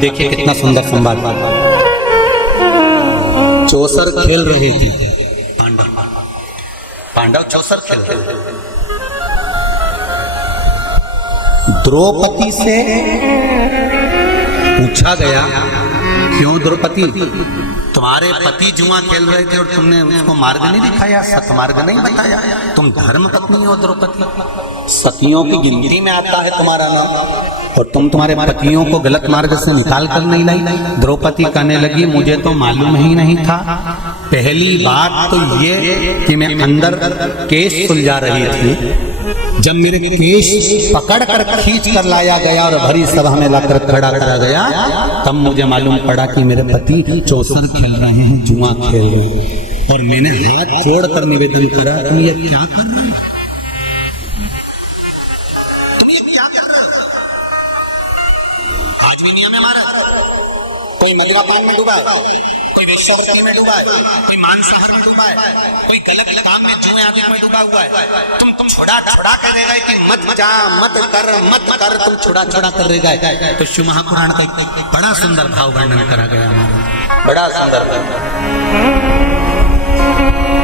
देखिए कितना सुंदर संवाद। चौसर खेल रहे थे पांडव चौसर खेल रहे थे। द्रौपदी से पूछा गया, क्यों द्रौपदी, तुम्हारे पति जुआ खेल रहे थे और तुमने उसको मार्ग नहीं दिखाया, सतमार्ग नहीं बताया? तुम धर्म पत्नी हो द्रौपदी, सतियों की गिनती में आता है तुम्हारा नाम, और तुम तुम्हारे पतियों को गलत मार्ग से निकाल कर नहीं लाई। द्रौपदी कहने लगी, मुझे तो मालूम ही नहीं था। पहली बात तो ये कि मैं अंदर केस सुलझा रही थी, जब मेरे केस पकड़ कर खींच कर लाया गया और भरी सभा में लाकर खड़ा करा गया, तब मुझे मालूम पड़ा कि मेरे पति चौसर खेल रहे हैं, जुआ खेल रहे हैं। और मैंने हाथ जोड़कर निवेदन करा, तुम ये क्या कर रहे हो, तुम ये क्या कर रहे हो? आज भी नियम है हमारा, कोई मद्यपान में डूबा है, कोई वेश्यावृत्ति में डूबा है, कोई मांसाहार में डूबा है, कोई गलत काम में जुए आदि में डूबा हुआ है। तुम छुड़ा कहने गए कि मत जा, मत कर, तुम छुड़ा कर रह गए। तो शिव महापुराण का बड़ा सुंदर भाव वर्णन करा गया हमारा, बड़ा सुंदर।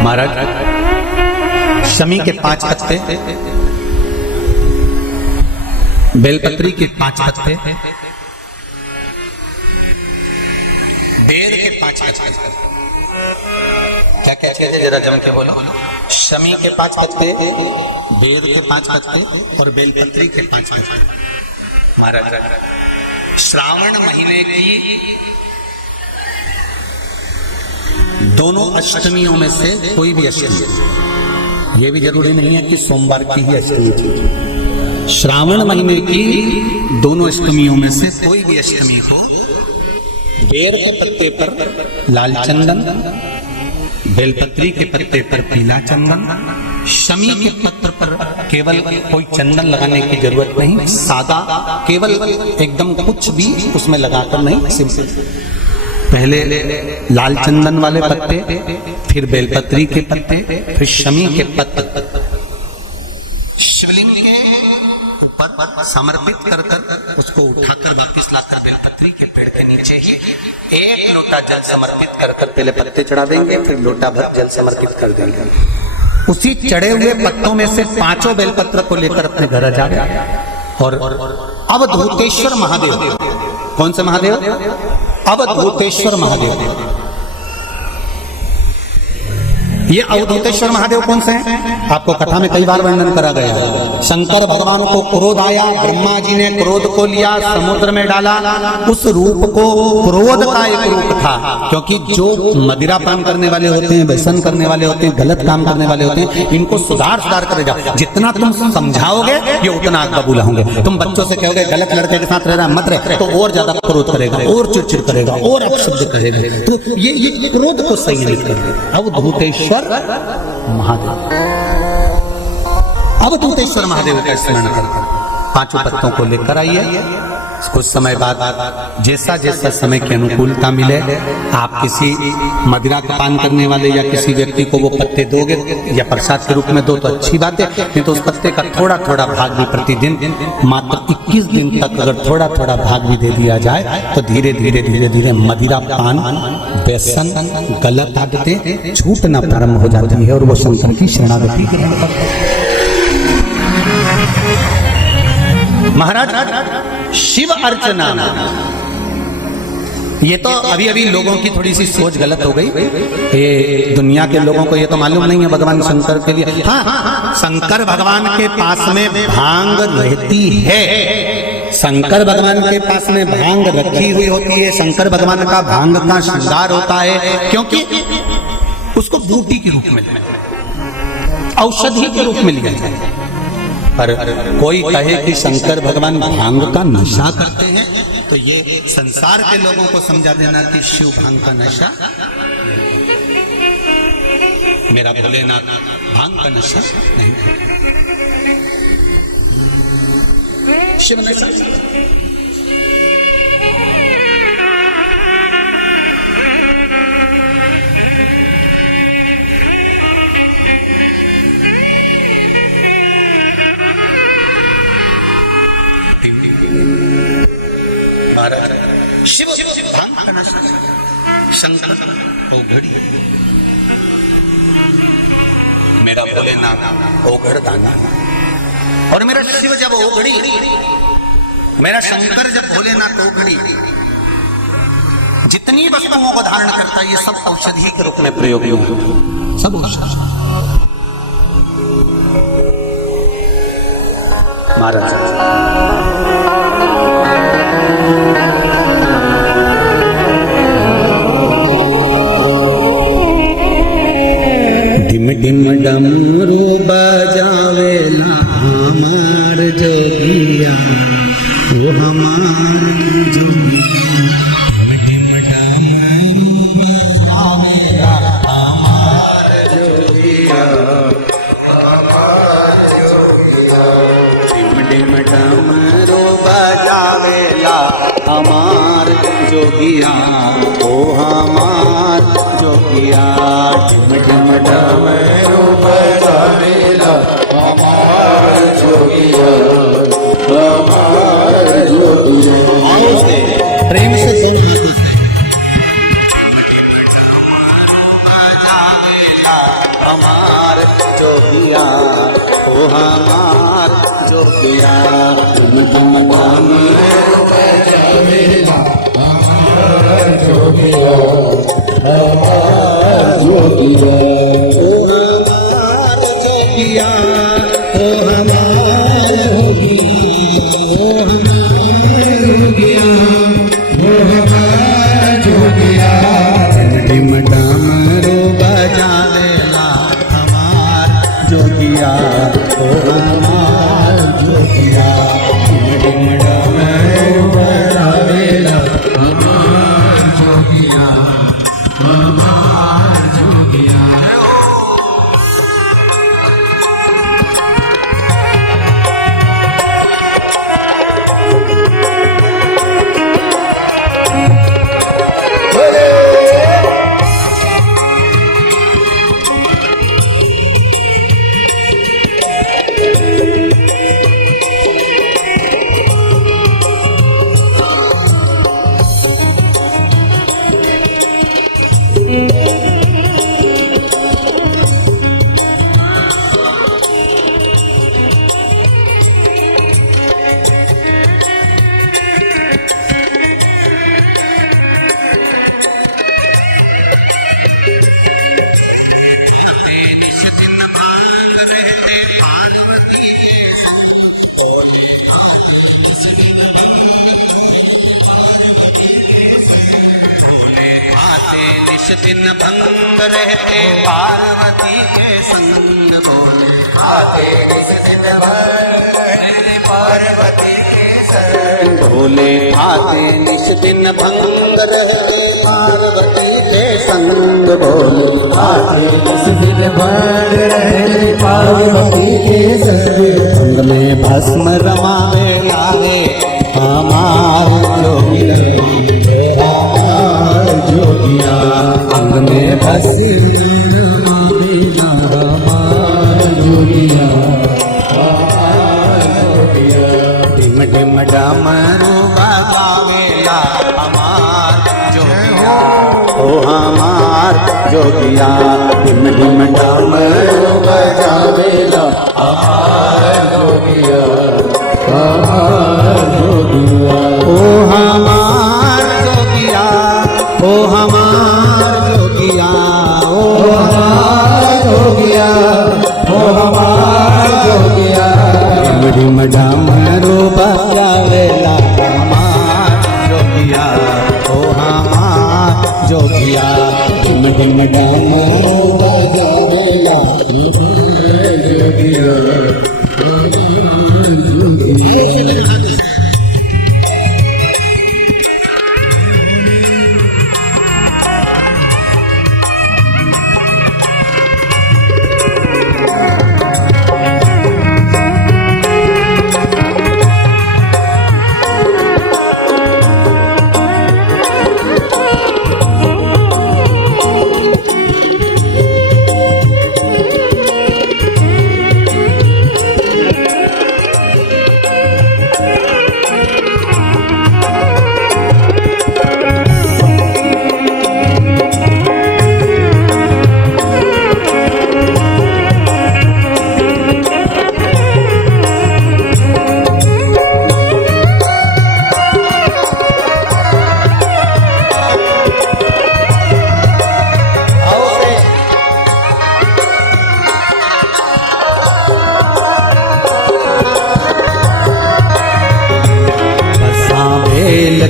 महाराज शमी के 5 पत्ते, बेलपत्री के 5 पत्ते, बेर के 5 पत्ते, क्या कहते थे जरा जम के बोलो। शमी के 5 पत्ते, बेर के 5 पत्ते और बेलपत्री के 5 पत्ते। महाराज श्रावण महीने की दोनों अष्टमियों में से कोई भी अष्टमी, ये भी जरूरी नहीं है कि सोमवार की ही अष्टमी थी। श्रावण महीने की दोनों अष्टमियों में से कोई भी अष्टमी हो, बेर के पत्ते पर लाल चंदन, बेलपत्री के पत्ते पर पीला चंदन, शमी के पत्र पर केवल कोई चंदन लगाने की जरूरत नहीं, सादा केवल एकदम कुछ भी उसमें लगाकर नहीं, सिंपल। पहले लाल चंदन वाले पत्ते, फिर बेलपत्री के पत्ते, फिर शमी के पत्ते शिवलिंग के ऊपर समर्पित कर उसको उठाकर वापस लाकर बेलपत्री के पेड़ के नीचे ही 1 लोटा जल समर्पित कर पहले पत्ते चढ़ा देंगे, फिर लोटा भर जल समर्पित कर देंगे। उसी चढ़े हुए पत्तों में से 5 बेलपत्र को लेकर अपने घर जा गया। और अवधूतेश्वर महादेव, कौन से महादेव? अवधूतेश्वर महादेव। ये अवधूतेश्वर महादेव कौन से हैं? आपको कथा में कई बार वर्णन करा गया। शंकर भगवान को क्रोध आया, ब्रह्मा जी ने क्रोध को लिया, समुद्र में डाला। उस रूप को क्रोध का एक रूप था, क्योंकि जो मदिरा पान करने वाले होते हैं, व्यसन करने वाले होते हैं, गलत काम करने वाले होते हैं, इनको सुधार करेगा। जितना तुम समझाओगे ये उतना आग बबूला होंगे। तुम बच्चों से कहोगे गलत लड़के के साथ रहना मत रहे, तो और ज्यादा क्रोध करेगा, और चिड़चिड़ करेगा, और अपशब्द करेगा। तो ये क्रोध को संयमित करेगा। अवधूतेश्वर महादेव, अवधूतेश्वर महादेव का स्मरण करके 5 पत्तों को लेकर आइए। कुछ समय बाद जैसा जैसा समय की अनुकूलता मिले, आप किसी मदिरा का पान करने वाले या किसी व्यक्ति को वो पत्ते दोगे या प्रसाद के रूप में दो तो अच्छी बात है, नहीं तो उस पत्ते का थोड़ा थोड़ा भाग भी प्रतिदिन मात्र 21 दिन तक अगर थोड़ा थोड़ा भाग भी दे दिया जाए, तो धीरे धीरे मदिरा पान, व्यसन, गलत आदतें छूटना प्रारंभ हो जाती है और वो शंकर की शरणागति ग्रहण करते हैं। महाराज शिव अर्चना, ये तो अभी अभी लोगों की थोड़ी सी सोच गलत हो गई। ये दुनिया के लोगों को ये तो मालूम नहीं है भगवान शंकर के लिए। हाँ, शंकर भगवान के पास में भांग रहती है, शंकर भगवान के पास में भांग रखी हुई होती है। शंकर भगवान का भांग का श्रृंगार होता है, क्योंकि उसको बूटी के रूप में, औषधि के रूप में लिया जाए। पर कोई कहे कि शंकर भगवान भांग का नशा करते हैं, तो ये संसार के लोगों को समझा देना कि शिव भांग का नशा, मेरा भोलेनाथ भांग का नशा नहीं करते। शिव नशा शिव भांग का नशा, शंकर ओघड़ी, मेरा भोलेनाथ ओघड़ दाना, और मेरा शिव जब ओघड़ी, मेरा शंकर जब भोलेनाथ ओघड़ी, जितनी वस्तुओं को धारण करता है ये सब औषधि के रूप में प्रयोग होता है, सब औषधि। महाराज डिम डिम डमरू बजावेला हमार जोगिया, वो हमार जोगिया। डिम डिम डमरू बजावेला हमार जोगिया, हमार जोगिया। डिम डिम डमरू बजावेला हमार जोगिया, वो हमार जोगिया। डिम डिम डमरू बजावेला हमार जोगिया, हमार जोगिया। प्रेम से बजावेला हमार जोगिया, वो हमार जोगिया। डिम डिम डमरू बजावेला हमार जोगिया, हमार जोगिया। ओ हमार जोगिया, ओ हमार जोगिया, ओ हमार जोगिया। डिम डमरू बजावेला हमार जोगिया, ओ हमार जोगिया। डिम डमरू बजावेला हमार जोगिया, हमार जोगिया। निश दिन भंग रहते पार्वती के संग, भोले खाते निश दिन भंग रहते पार्वती के संग। भोले खाते निश दिन भंग रहते पार्वती के संग, भोले खाते निश दिन भंग रहते पार्वती के संग। भंग में भस्म रमावे लावे हमार जोगिया, जोगिया। अंग में भस्म रमावेला हमार जोगिया, हमार जोगिया। डिम डिम डमरू बजावेला हमार जोगिया, ओ हमार जोगिया। डिम डिम डमरू बजावेला हमार जोगिया, हमार जोगिया। ओ हमार जोगिया, ओ हमार जोगिया, ओ हमार जोगिया, ओ हमार जोगिया। डिम डिम डमरू बजावेला हमार जोगिया, ओ हमार जोगिया। डिम डिम डमरू बजावेला हमार जोगिया, हमार जोगिया।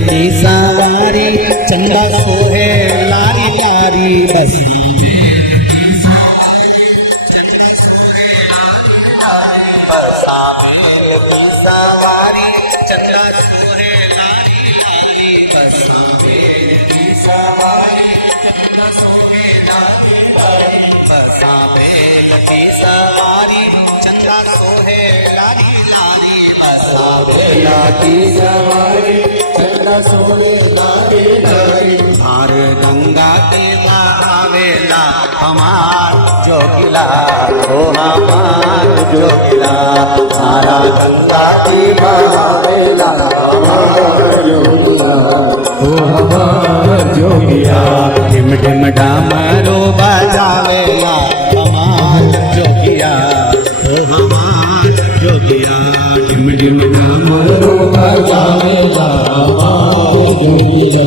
की सवारी चंदा सोहे लारी लारी बस साबिल की सवारी चंदा सोहे लारी लारी बस साबिल की सवारी चंदा सोहे लारी लारी बस साबिल की सवारी चंदा सोहे लारी लारी बस साबिल की सवारी चंदा सोहे लारी लारी भार गंगा के महावेला हमार जोगिला ओ हमार जोगिला मारा गंगा की महावेला हमार जोगिला ओ हमार जोगिया टिम टिम डामरो बजावेला हमार जोगिया ओ हमार जोगिया टिम टिम डामरो बजावेला हमार जोगिया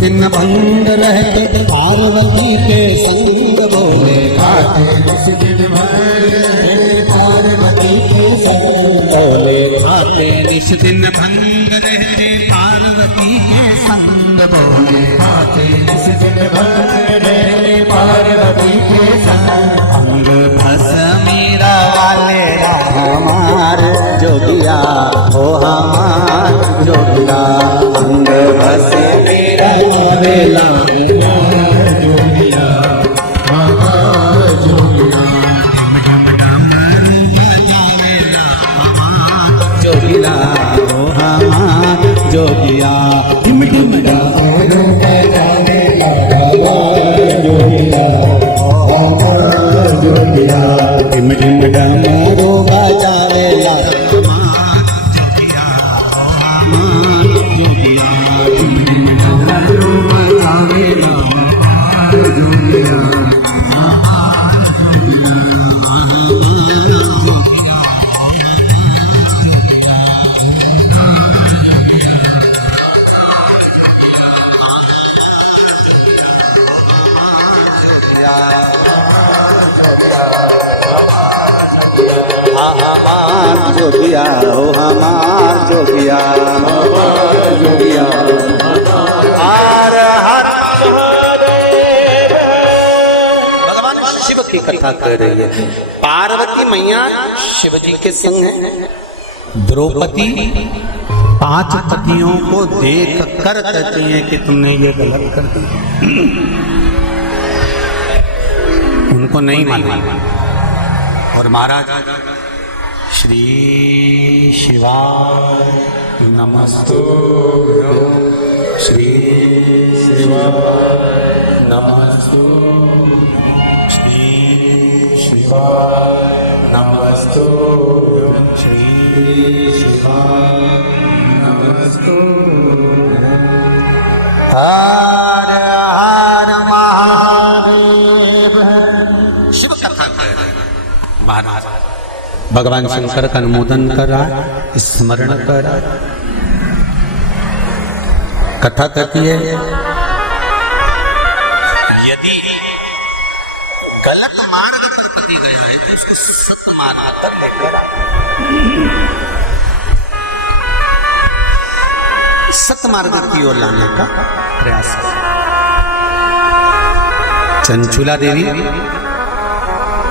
दिन भंग रहते पार्वती के संग बोले खाते दिन पार्वती के संग बोले खाते दिन भंग रहते पार्वती के संग बोले खाते दिन भंग रहते पार्वती के संग अंग भस मेरा वाले हमार जोगिया ओ हमार जोगिया अंग भस वेला जोगिया हमार जोगिया ढिम ढिम डमरू बजावेला हमार जोगिया ओ हमार जोगिया ढिम ढिम डमरू बजावेला हमार जोगिया ओ हमार जोगिया ढिम ढिम डमरू बजावेला हमार जोगिया ओ हमार जोगिया ढिम ढिम डमरू बजावेला हमार जोगिया हमार जोगिया हो हमार जोगिया जोगिया हर हर महादेव। भगवान शिव की कथा कर रही है। पार्वती मैया शिव जी के संग है। द्रौपदी 5 पतियों को देख कर कहती है कि तुमने ये गलत कर दिया, उनको नहीं माना। और महाराज श्री शिवाय नमस्तुभ्यो, श्री शिवाय नमस्तुभ्यो, श्री शिवाय नमस्तुभ्यो, श्री शिवाय नमस्तुभ्यो। हर हर महादेव। शिव कथा महाराज भगवान शंकर का अनुमोदन कर रहा है, स्मरण कर रहा है। कथा कहती है यदि गलत मार्ग पर पति गया है तो उसको सत मार्ग पर लेकर सत मार्ग की ओर लाने का प्रयास कर। चंचुला देवी,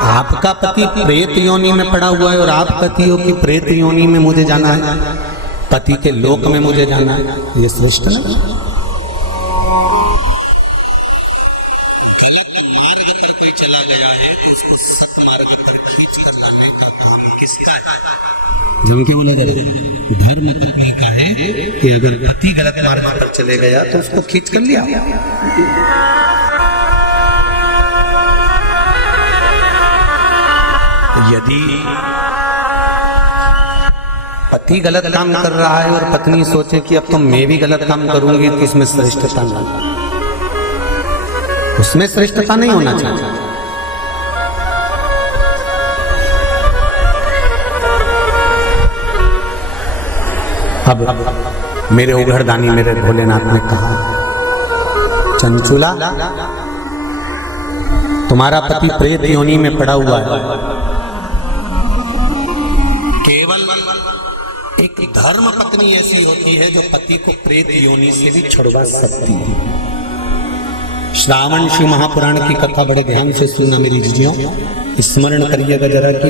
आपका पति प्रेत योनि में पड़ा हुआ है और आप कहती हो कि प्रेत योनि में मुझे जाना है। पति के लोक में मुझे जाना है, ये श्रेष्ठ नहीं। धर्म पत्नी का है कि अगर पति गलत मार्ग पर चले गया तो उसको खींच कर लिया। यदि पति गलत काम कर रहा है और पत्नी सोचे कि अब तो मैं भी गलत काम करूंगी, तो इसमें श्रेष्ठता नहीं, उसमें श्रेष्ठता नहीं होना चाहिए। अब मेरे उघड़दानी मेरे भोलेनाथ ने कहा, चंचुला तुम्हारा पति प्रेत योनि में पड़ा हुआ है, केवल एक धर्म पत्नी ऐसी होती है जो पति को प्रेत योनि से भी छुड़वा सकती है। श्रावण शिव महापुराण की कथा बड़े ध्यान से सुनना मेरी जीजियों, स्मरण करिएगा जरा कि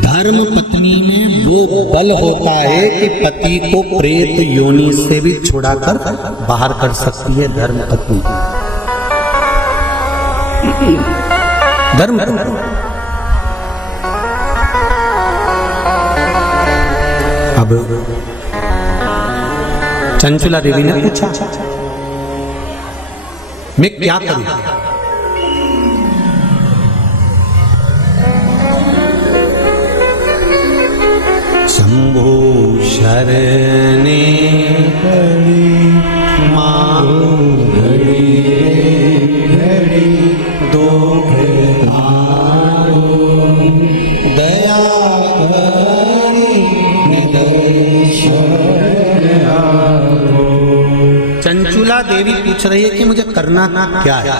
धर्म पत्नी में वो बल होता है कि पति को प्रेत योनि से भी छुड़ाकर बाहर कर सकती है। धर्म पत्नी, धर्म पत्नी। अब चंचला देवी ने पूछा, मैं क्या करूं? शंभो शरणे मां घड़ी घड़ी दो दया चंचुला देवी पूछ रही है कि मुझे करना क्या है?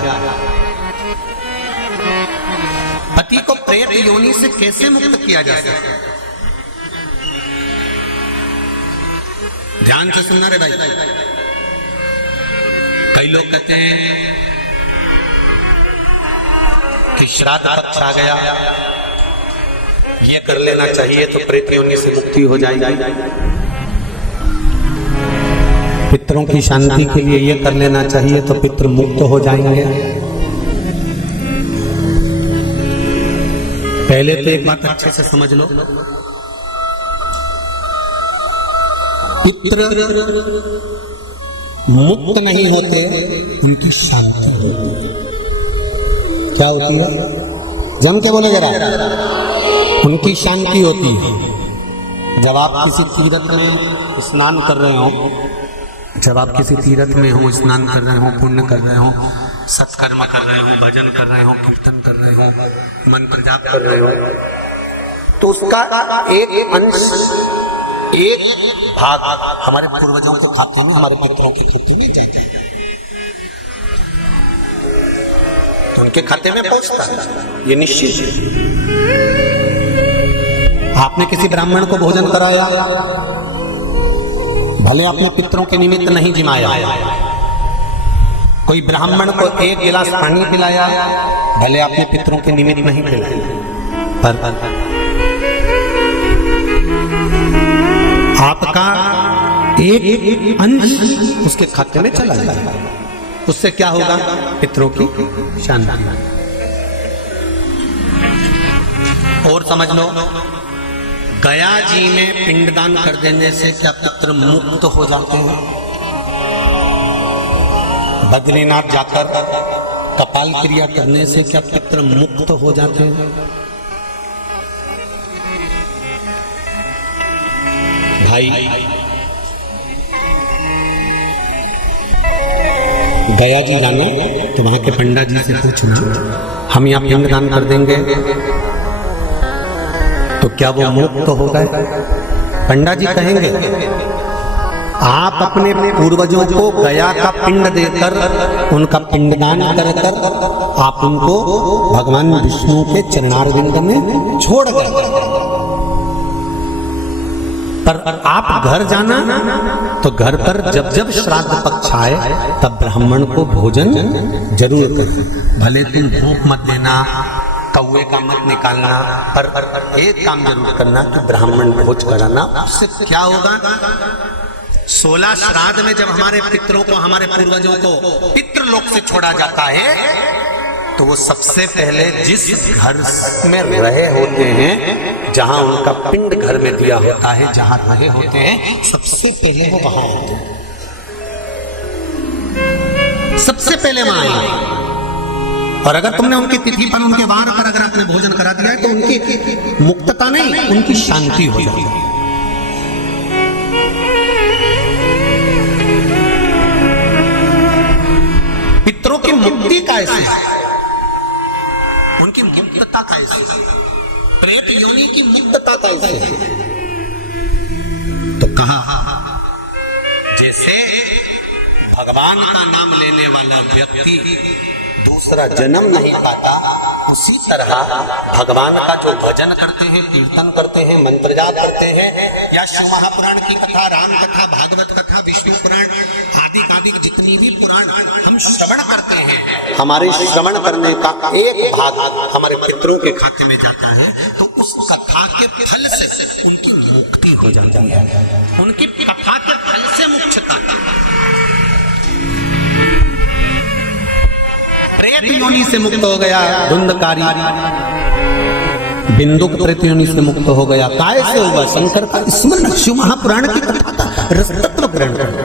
पति को प्रेत योनि से कैसे मुक्त किया जा सकता है? ध्यान से सुनना रे भाई। कई लोग कहते हैं कि श्राद्ध पक्ष आ गया, ये कर लेना चाहिए तो प्रेत योनि से मुक्ति हो जाएगी। पितरों की शांति के लिए ये कर लेना चाहिए तो पितृ मुक्त हो जाएंगे। पहले तो एक बात अच्छे से समझ लो, पितृ मुक्त नहीं होते, उनकी शांति होती है। क्या होती है? जम के बोले जरा, उनकी शांति होती है। जब आप किसी तीर्थ में स्नान कर रहे हो, जब आप किसी तीर्थ में हो, स्नान कर रहे हो, पुण्य कर रहे हो, सत्कर्म कर रहे हो, भजन कर रहे हो, कीर्तन कर रहे हो, मंत्र जाप कर रहे हो, तो उसका एक अंश, एक भाग हमारे पूर्वजों के खाते में, हमारे पितरों के खाते में जाता है, तो उनके खाते में पहुंचता है, ये निश्चित है। आपने किसी ब्राह्मण को भोजन कराया, भले आपने पितरों के निमित्त नहीं जिमाया, कोई ब्राह्मण को एक गिलास पानी पिलाया, भले आपने पितरों के निमित्त नहीं पिलाया, पर आपका एक अंश उसके खाते में चला जाएगा। उससे क्या होगा? पितरों की शांति। और समझ लो, गया जी में पिंडदान कर देने से क्या पितृ मुक्त हो जाते हैं? बद्रीनाथ जाकर कपाल क्रिया करने से क्या पितृ मुक्त हो जाते हैं? भाई, गया जी जानो तो वहां के पंडा जी से पूछना, हम यहाँ पिंडदान कर देंगे तो क्या वो मुक्त हो गए? पंडा जी कहेंगे, आप अपने पूर्वजों को गया का पिंड देकर, उनका पिंडदान कर कर आप उनको भगवान विष्णु के चरणारविंद में छोड़ गए, पर आप घर जाना तो घर पर जब जब श्राद्ध पक्ष आए तब ब्राह्मण को भोजन जरूर करें। भले तुम भूख मत देना, कौए का मत निकालना, पर एक काम जरूर करना कि ब्राह्मण भोज कराना। उससे क्या होगा, 16 श्राद्ध में जब हमारे पितरों को, हमारे पूर्वजों को पितृलोक से छोड़ा जाता है, तो वो सबसे पहले जिस घर में रहे होते हैं, जहां उनका पिंड घर में दिया होता है, जहां रहे होते हैं, सबसे पहले वो वहां होते हैं, सबसे पहले वहां आएंगे। और अगर तुमने उनकी तिथि पर, उनके वार पर अगर आपने भोजन करा दिया है, तो उनकी मुक्तता नहीं, उनकी शांति हो जाएगी। पितरों की मुक्ति कैसे, उनकी मुक्तता कैसे, प्रेत योनि की मुक्तता कैसे, तो कहा जैसे भगवान का नाम लेने वाला व्यक्ति दूसरा जन्म नहीं पाता, उसी तरह भगवान का जो भजन करते हैं, कीर्तन करते हैं, मंत्र जाप करते हैं, या शिव महापुराण की कथा, राम कथा, भागवत कथा, विष्णु पुराण आदि आदि जितनी भी पुराण हम श्रवण करते हैं, हमारे श्रवण करने का एक भाग हमारे पितरों के खाते में जाता है, तो उस कथा के फल से उनकी मुक्ति हो जाती है, उनकी कथा के फल से मुक्तता। प्रेत योनि से मुक्त हो गया धुंधकारी, बिंदुक प्रेत योनि से मुक्त हो गया, काय से होगा, शंकर का स्मरण, शिव महापुराण की कथा का रस तत्व ग्रहण करना,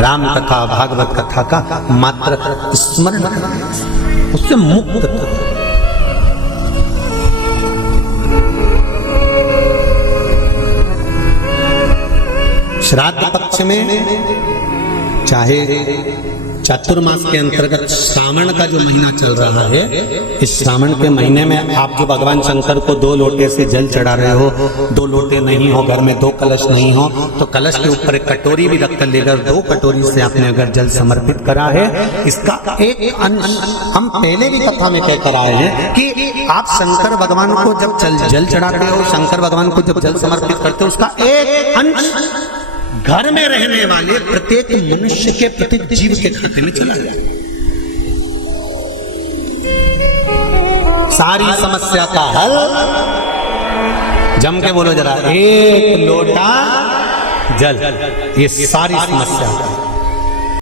राम कथा, भागवत कथा का मात्र स्मरण करना, उससे मुक्त। श्राद्ध पक्ष में चाहे चातुर्मास के अंतर्गत श्रावण का जो महीना चल रहा है, इस श्रावण के महीने में आप जो भगवान शंकर को 2 लोटे से जल चढ़ा रहे हो, 2 लोटे नहीं हो, घर में 2 कलश नहीं हो, तो कलश के ऊपर एक कटोरी भी रख कर लेकर 2 कटोरी से आपने अगर जल समर्पित करा है, इसका एक अंश हम पहले भी कथा में कहकर आए हैं कि आप शंकर भगवान को जब जल चढ़ाते हो, शंकर भगवान को जब जल समर्पित करते हो, उसका एक अंश घर में रहने वाले प्रत्येक मनुष्य के, प्रत्येक जीव के खाते में चला जाए। सारी समस्या का हल, जम के बोलो जरा, 1 लोटा जल, ये सारी समस्या